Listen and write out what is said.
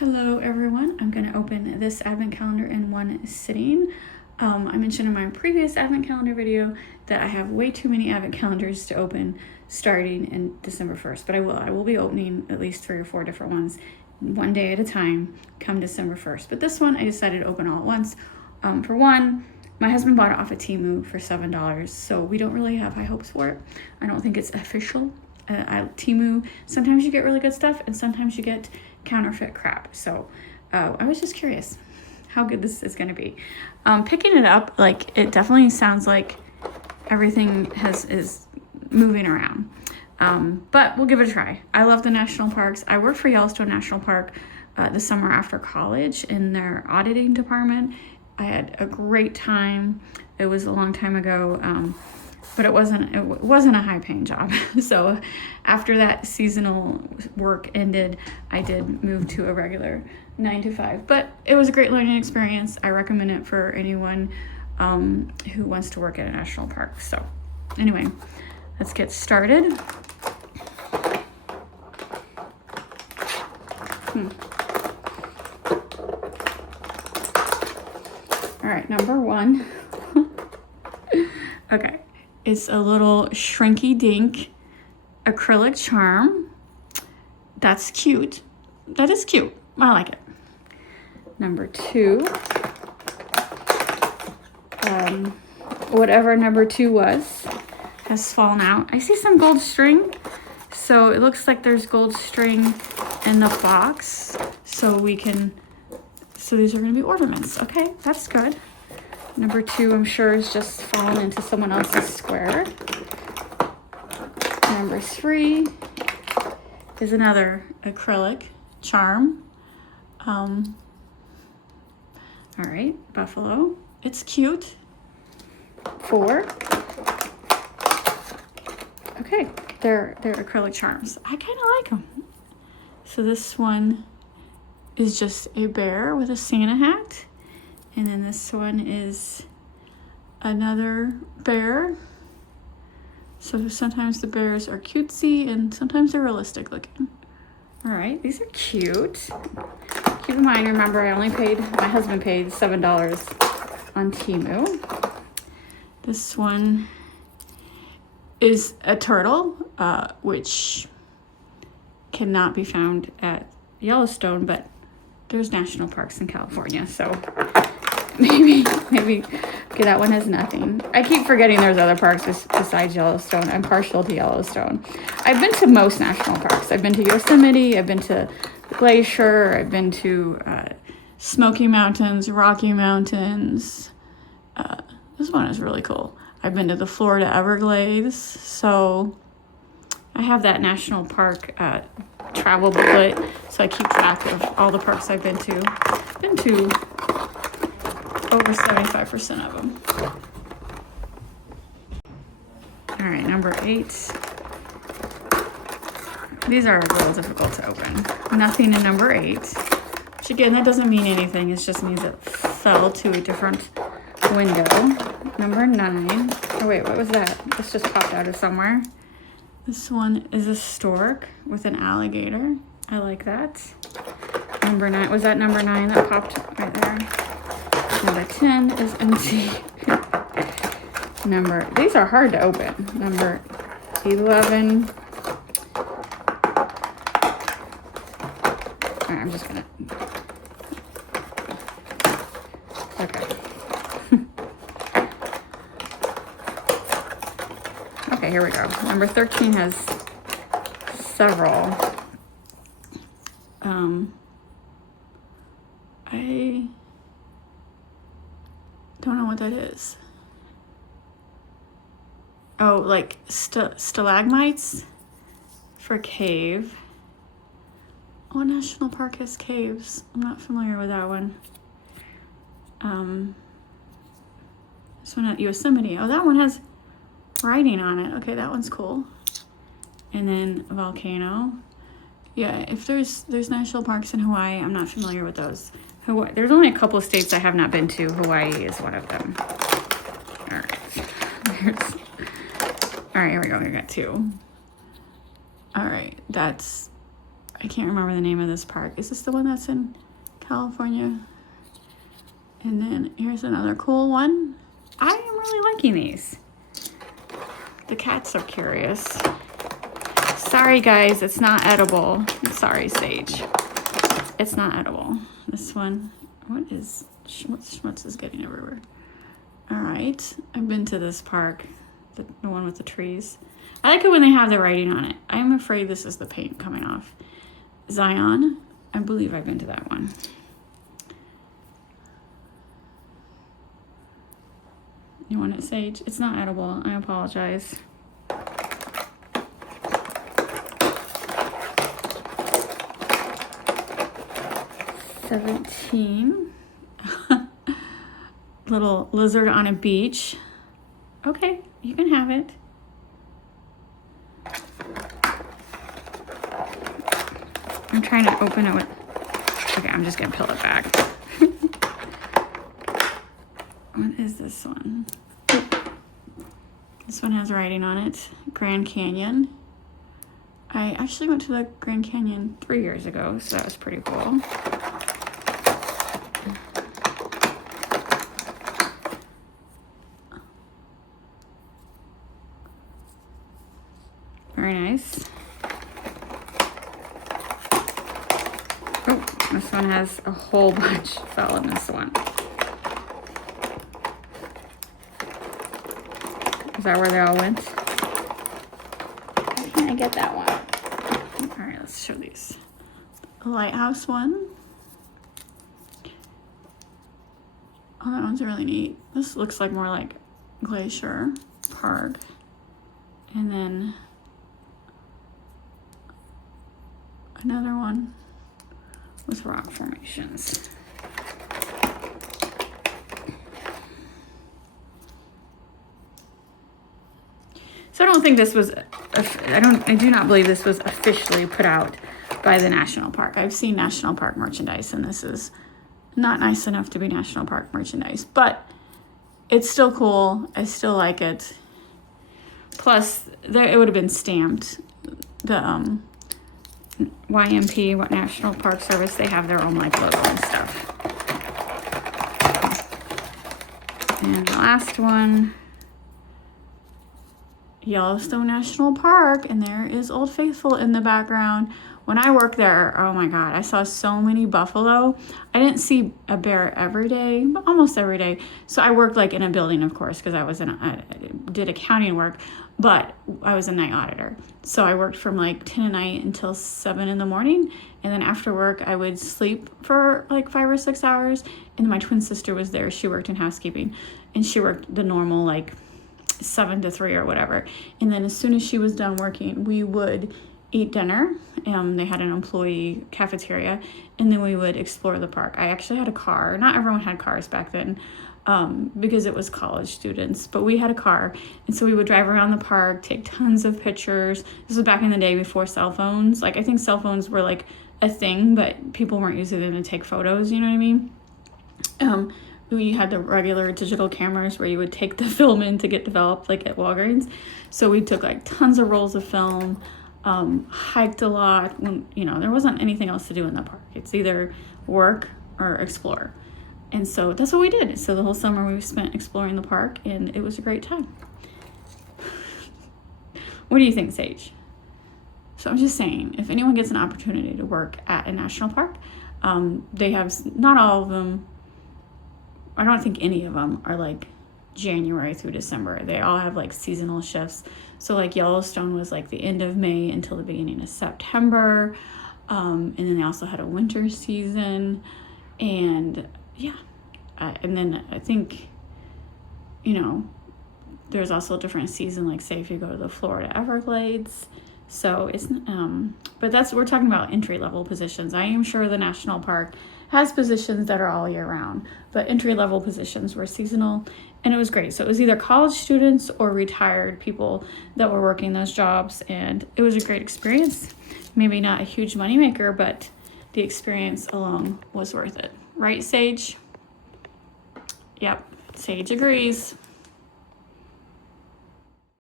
Hello everyone, I'm going to open this advent calendar in one sitting. I mentioned in my previous advent calendar video that I have way too many advent calendars to open starting in December 1st, but I will be opening at least 3 or 4 different ones one day at a time come December 1st. But this one I decided to open all at once. For one, my husband bought it off of Temu for $7, so we don't really have high hopes for it. I don't think it's official. Temu, sometimes you get really good stuff and sometimes you get counterfeit crap. So I was just curious how good this is going to be. Picking it up, like, it definitely sounds like everything is moving around. But we'll give it a try. I love the national parks. I worked for Yellowstone National Park the summer after college in their auditing department. I had a great time. It was a long time ago. But it wasn't a high-paying job. So after that seasonal work ended, I did move to a regular 9 to 5. But it was a great learning experience. I recommend it for anyone who wants to work at a national park. So anyway, let's get started. All right, number 1. Okay. It's a little shrinky dink acrylic charm. That's cute. That is cute. I like it. Number 2. Whatever number 2 was has fallen out. I see some gold string. So it looks like there's gold string in the box. So these are going to be ornaments. Okay, that's good. Number 2, I'm sure, is just fallen into someone else's square. Number 3 is another acrylic charm. All right, buffalo. It's cute. 4. Okay, they're acrylic charms. I kind of like them. So this one is just a bear with a Santa hat. And then this one is another bear. So sometimes the bears are cutesy and sometimes they're realistic looking. All right, these are cute. Keep in mind, remember, my husband paid $7 on Temu. This one is a turtle, which cannot be found at Yellowstone, but there's national parks in California, so maybe okay, that one has nothing. I keep forgetting there's other parks besides Yellowstone. I'm partial to Yellowstone. I've been to most national parks. I've been to Yosemite, I've been to Glacier, I've been to Smoky Mountains, Rocky Mountains. This one is really cool. I've been to the Florida Everglades, so I have that national park travel booklet, so I keep track of all the parks I've been to. Been to over 75% of them. All right, number 8. These are a little difficult to open. Nothing in number 8. Which again, that doesn't mean anything. It just means it fell to a different window. Number 9. Oh wait, what was that? This just popped out of somewhere. This one is a stork with an alligator. I like that. Number 9. Was that number 9 that popped right there? Number 10 is empty. These are hard to open. Number 11. All right, I'm just gonna. Okay. Okay, here we go. Number 13 has several. I don't know what that is. Oh, like stalagmites for cave. Oh, national park has caves. I'm not familiar with that one. This one at Yosemite. Oh, that one has writing on it. Okay, that one's cool. And then a volcano. Yeah, if there's national parks in Hawaii, I'm not familiar with those. There's only a couple of states I have not been to. Hawaii is one of them. All right. All right, here we go. We got 2. All right, that's I can't remember the name of this park. Is this the one that's in California? And then here's another cool one. I am really liking these. The cats are curious. Sorry guys, it's not edible. I'm sorry, Sage. It's not edible. This one, what is, Schmutz is getting everywhere. All right, I've been to this park, the one with the trees. I like it when they have the writing on it. I'm afraid this is the paint coming off. Zion, I believe I've been to that one. You want it, Sage? It's not edible, I apologize. $17. Little lizard on a beach. Okay, you can have it. I'm trying to open it with, okay, I'm just gonna peel it back. What is this one? This one has writing on it. Grand Canyon. I actually went to the Grand Canyon 3 years ago, so that was pretty cool. Very nice. Oh, this one has a whole bunch fell in this one. Is that where they all went? Can I get that one? All right, let's show these. A lighthouse one. Oh, that one's really neat. This looks like more like Glacier Park. And then another one with rock formations. So I don't think this was, I do not believe this was officially put out by the national park. I've seen national park merchandise, and this is not nice enough to be national park merchandise, but it's still cool. I still like it. Plus, it would have been stamped. The YMP, what National Park Service, they have their own like logo and stuff. And the last one, Yellowstone National Park, and there is Old Faithful in the background. When I worked there, oh my God, I saw so many buffalo. I didn't see a bear every day, but almost every day. So I worked like in a building, of course, because I did accounting work, but I was a night auditor. So I worked from like 10 at night until 7 in the morning. And then after work, I would sleep for like 5 or 6 hours. And my twin sister was there. She worked in housekeeping, and she worked the normal like 7 to 3 or whatever. And then as soon as she was done working, we would eat dinner. They had an employee cafeteria, and then we would explore the park. I actually had a car. Not everyone had cars back then, because it was college students, but we had a car. And so we would drive around the park, take tons of pictures. This was back in the day before cell phones. Like, I think cell phones were like a thing, but people weren't using them to take photos, you know what I mean? We had the regular digital cameras where you would take the film in to get developed, like at Walgreens. So we took like tons of rolls of film, hiked a lot when, you know, there wasn't anything else to do in the park. It's either work or explore. And so that's what we did. So the whole summer we spent exploring the park, and it was a great time. What do you think, Sage? So I'm just saying, if anyone gets an opportunity to work at a national park, they have, not all of them, I don't think any of them are like January through December. They all have like seasonal shifts. So like Yellowstone was like the end of May until the beginning of September. And then they also had a winter season. And yeah. And then I think, you know, there's also a different season, like say if you go to the Florida Everglades. So it's, but we're talking about entry-level positions. I am sure the national park has positions that are all year round, but entry-level positions were seasonal, and it was great. So it was either college students or retired people that were working those jobs, and it was a great experience. Maybe not a huge moneymaker, but the experience alone was worth it. Right, Sage? Yep, Sage agrees.